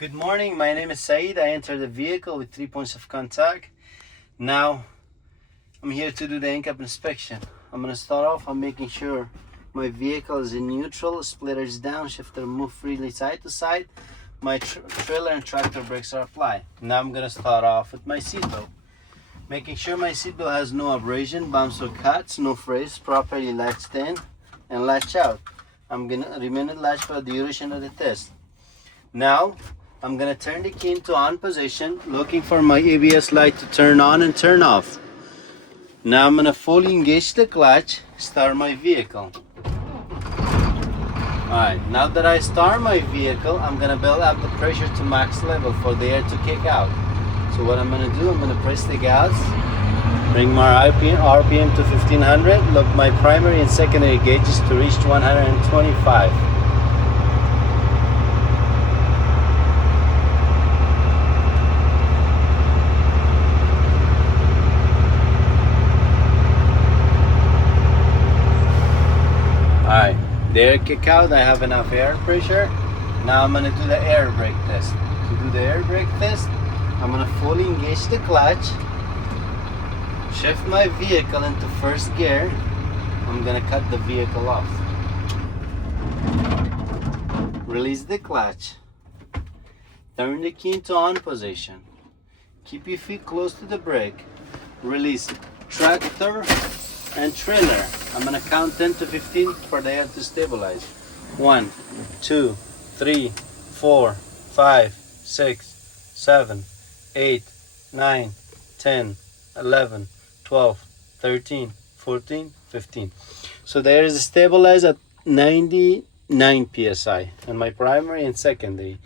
Good morning, my name is Saeed. I entered the vehicle with 3 points of contact. Now, I'm here to do the incup inspection. I'm going to start off on making sure my vehicle is in neutral, splitter is down, shifter move freely side to side, my trailer and tractor brakes are applied. Now I'm going to start off with my seatbelt. Making sure my seatbelt has no abrasion, bumps or cuts, no frays, properly latched in and latch out. I'm going to remain latched for the duration of the test. Now, I'm going to turn the key into on position, looking for my ABS light to turn on and turn off. Now I'm going to fully engage the clutch, start my vehicle. Alright, now that I start my vehicle, I'm going to build up the pressure to max level for the air to kick out. So what I'm going to do, I'm going to press the gas, bring my RPM to 1500, look my primary and secondary gauges to reach 125. Alright, the air kick out, I have enough air pressure. Now I'm going to do the air brake test. To do the air brake test, I'm going to fully engage the clutch, shift my vehicle into first gear. I'm going to cut the vehicle off. Release the clutch. Turn the key into on position. Keep your feet close to the brake. Release tractor and trailer. I'm going to count 10 to 15 for the air to stabilize. 1, 2, 3, 4, 5, 6, 7, 8, 9, 10, 11, 12, 13, 14, 15. So the air is stabilized at 99 psi on my primary and secondary.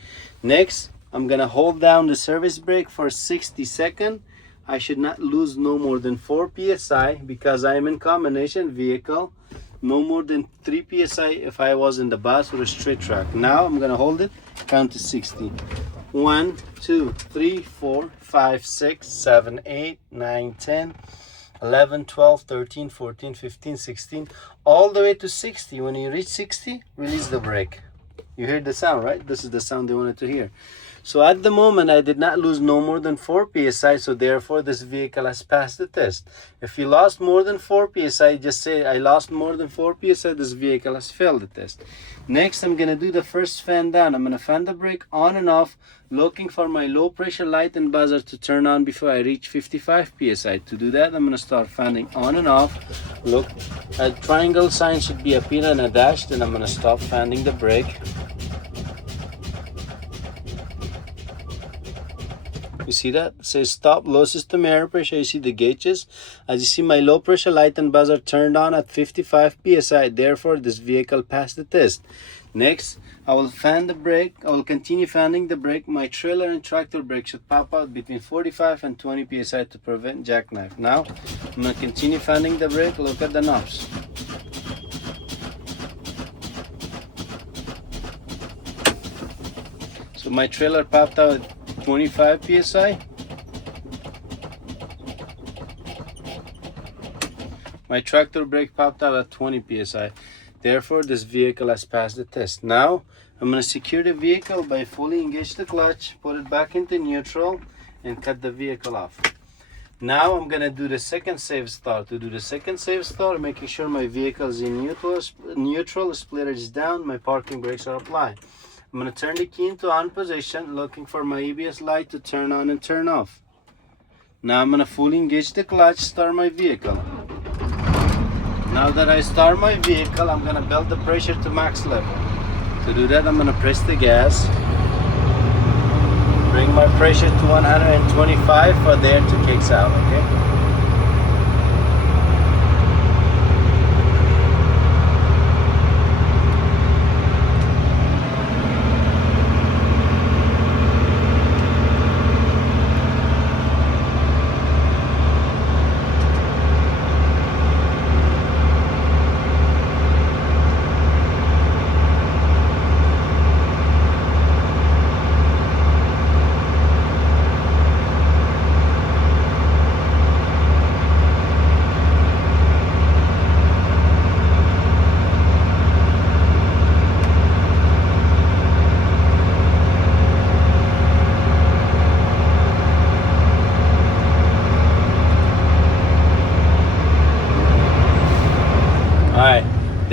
Next, I'm going to hold down the service brake for 60 seconds. I should not lose no more than 4 psi because I am in combination vehicle. No more than 3 psi if I was in the bus or a straight track. Now I'm gonna hold it, count to 60. 1, 2, 3, 4, 5, 6, 7, 8, 9, 10, 11, 12, 13, 14, 15, 16, all the way to 60. When you reach 60, release the brake. You heard the sound, right? This is the sound they wanted to hear. So at the moment, I did not lose no more than 4 psi, so therefore this vehicle has passed the test. If you lost more than 4 psi, just say, I lost more than 4 psi, this vehicle has failed the test. Next, I'm going to do the first fan down. I'm going to fan the brake on and off, looking for my low pressure light and buzzer to turn on before I reach 55 psi. To do that, I'm going to start fanning on and off. Look, a triangle sign should be appearing and a dash, then I'm going to stop fanning the brake. You see that? It says stop, low system air pressure. You see the gauges. As you see, my low pressure light and buzzer turned on at 55 psi. Therefore, this vehicle passed the test. Next, I will fan the brake. I will continue fanning the brake. My trailer and tractor brake should pop out between 45 and 20 psi to prevent jackknife. Now, I'm going to continue fanning the brake. Look at the knobs. So my trailer popped out at 25 psi. My tractor brake popped out at 20 psi. Therefore, this vehicle has passed the test. Now, I'm going to secure the vehicle by fully engage the clutch, put it back into neutral, and cut the vehicle off. Now, I'm going to do the second safe start. To do the second safe start, making sure my vehicle is in neutral, splitter is down, my parking brakes are applied. I'm going to turn the key into on position, looking for my ABS light to turn on and turn off. Now I'm going to fully engage the clutch, start my vehicle. Now that I start my vehicle, I'm going to build the pressure to max level. To do that, I'm going to press the gas, bring my pressure to 125 for the air to kick out, okay?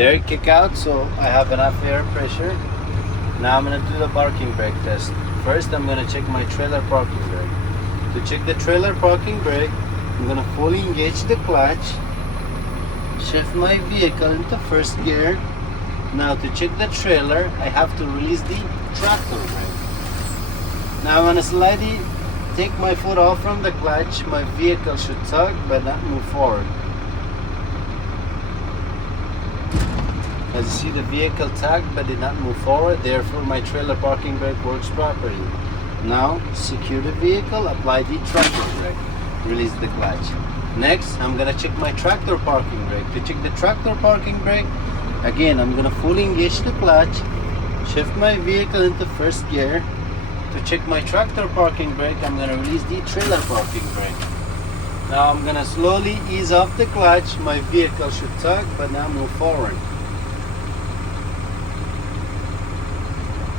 There, kick out, so I have enough air pressure. Now I'm gonna do the parking brake test. First, I'm gonna check my trailer parking brake. To check the trailer parking brake, I'm gonna fully engage the clutch, shift my vehicle into first gear. Now to check the trailer, I have to release the tractor brake. Now I'm gonna slightly take my foot off from the clutch. My vehicle should tug but not move forward. As you see, the vehicle tugged but did not move forward, therefore my trailer parking brake works properly. Now secure the vehicle, apply the tractor brake, release the clutch. Next, I'm gonna check my tractor parking brake. To check the tractor parking brake, again I'm gonna fully engage the clutch, shift my vehicle into first gear. To check my tractor parking brake, I'm gonna release the trailer parking brake. Now I'm gonna slowly ease off the clutch. My vehicle should tug but now move forward.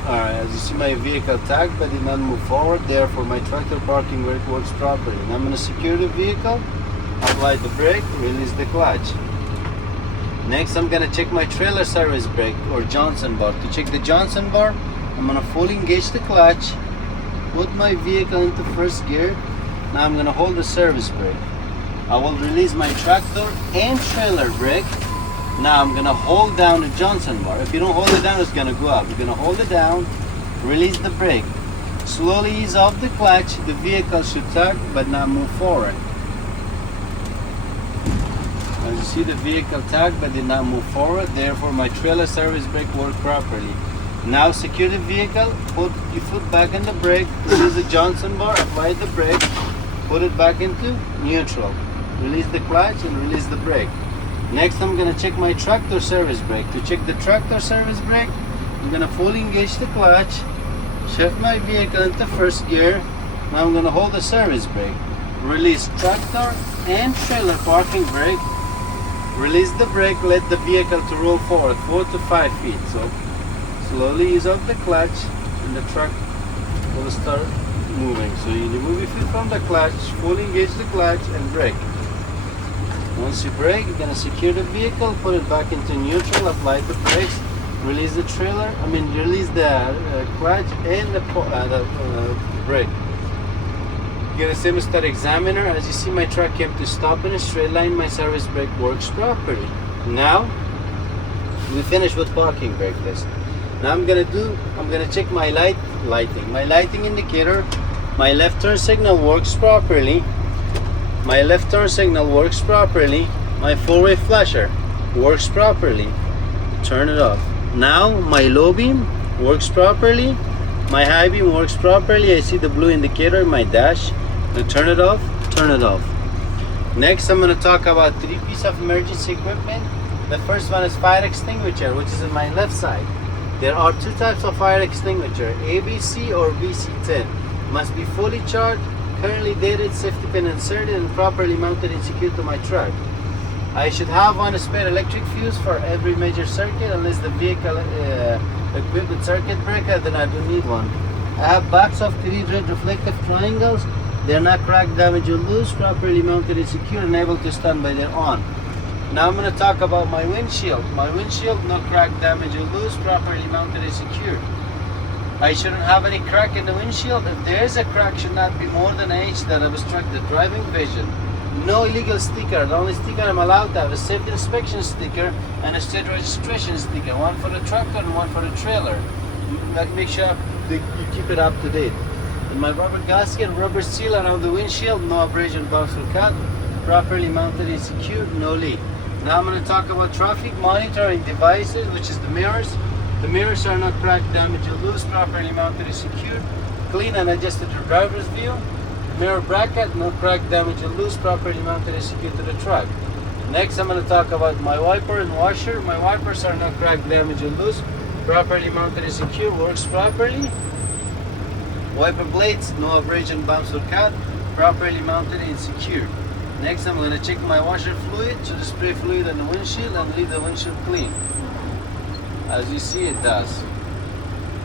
Alright, as you see, my vehicle tugged but did not move forward, therefore my tractor parking brake works properly. Now I'm going to secure the vehicle, apply the brake, release the clutch. Next, I'm going to check my trailer service brake or Johnson bar. To check the Johnson bar, I'm going to fully engage the clutch, put my vehicle into first gear. Now I'm going to hold the service brake. I will release my tractor and trailer brake. Now I'm gonna hold down the Johnson bar. If you don't hold it down, it's gonna go up. You're gonna hold it down, release the brake. Slowly ease off the clutch. The vehicle should tug but not move forward. As you see, the vehicle tugged but did not move forward. Therefore, my trailer service brake worked properly. Now secure the vehicle, put your foot back in the brake, release the Johnson bar, apply the brake, put it back into neutral. Release the clutch and release the brake. Next, I'm going to check my tractor service brake. To check the tractor service brake, I'm going to fully engage the clutch, shift my vehicle into first gear. Now I'm going to hold the service brake. Release tractor and trailer parking brake. Release the brake, let the vehicle to roll forward 4 to 5 feet. So slowly ease off the clutch and the truck will start moving. So you remove your foot from the clutch, fully engage the clutch and brake. Once you brake, you're going to secure the vehicle, put it back into neutral, apply the brakes, release the release the clutch and the brake. Get a thermostat examiner. As you see, my truck came to stop in a straight line. My service brake works properly. Now, we finish with parking brake test. Now I'm gonna check my lighting. My lighting indicator, my left turn signal works properly. My left turn signal works properly. My four-way flasher works properly. Turn it off. Now my low beam works properly. My high beam works properly. I see the blue indicator in my dash. Now turn it off, turn it off. Next, I'm going to talk about 3 pieces of emergency equipment. The first one is fire extinguisher, which is on my left side. There are 2 types of fire extinguisher, ABC or BC10. Must be fully charged, currently dated, safety pin inserted, and properly mounted and secured to my truck. I should have one spare electric fuse for every major circuit, unless the vehicle equipped with circuit breaker, then I don't need one. I have box of 3 red reflective triangles. They're not cracked, damaged, or loose, properly mounted and secured, and able to stand by their own. Now I'm going to talk about my windshield. My windshield, no crack, damage, or loose, properly mounted and secured. I shouldn't have any crack in the windshield. If there is a crack, should not be more than an inch that obstruct the driving vision. No illegal sticker. The only sticker I'm allowed to have is a safety inspection sticker and a state registration sticker. One for the tractor and one for the trailer. Make sure you keep it up to date. And my rubber gasket, rubber seal around the windshield, no abrasion, bumps or cut, properly mounted and secured, no leak. Now I'm going to talk about traffic monitoring devices, which is the mirrors. The mirrors are not cracked, damaged, or loose, properly mounted and secured, clean and adjusted to driver's view. Mirror bracket, no cracked, damaged, or loose, properly mounted and secured to the truck. Next, I'm going to talk about my wiper and washer. My wipers are not cracked, damaged, or loose, properly mounted and secured, works properly. Wiper blades, no abrasion, bumps, or cut, properly mounted and secured. Next, I'm going to check my washer fluid, so to spray fluid on the windshield and leave the windshield clean. As you see, it does.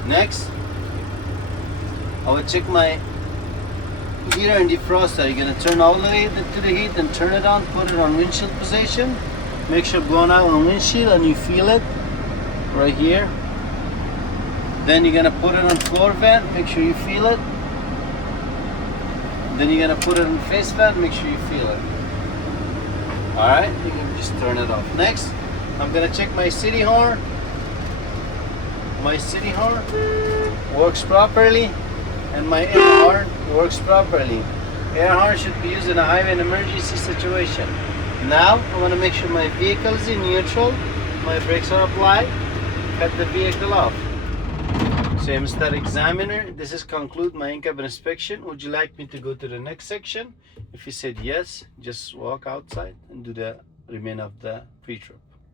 Next, I will check my heater and defroster. You're going to turn all the way to the heat and turn it on, put it on windshield position. Make sure blown out on windshield and you feel it right here. Then you're gonna put it on floor vent, make sure you feel it. Then you're gonna put it on face vent, make sure you feel it. Alright, you can just turn it off. Next, I'm gonna check my city horn. My city horn works properly, and my air horn works properly. Air horn should be used in a highway and emergency situation. Now, I want to make sure my vehicle is in neutral, my brakes are applied, cut the vehicle off. So Mr. Examiner, this is conclude my in-cabin inspection. Would you like me to go to the next section? If you said yes, just walk outside and do the remainder of the pre-trip.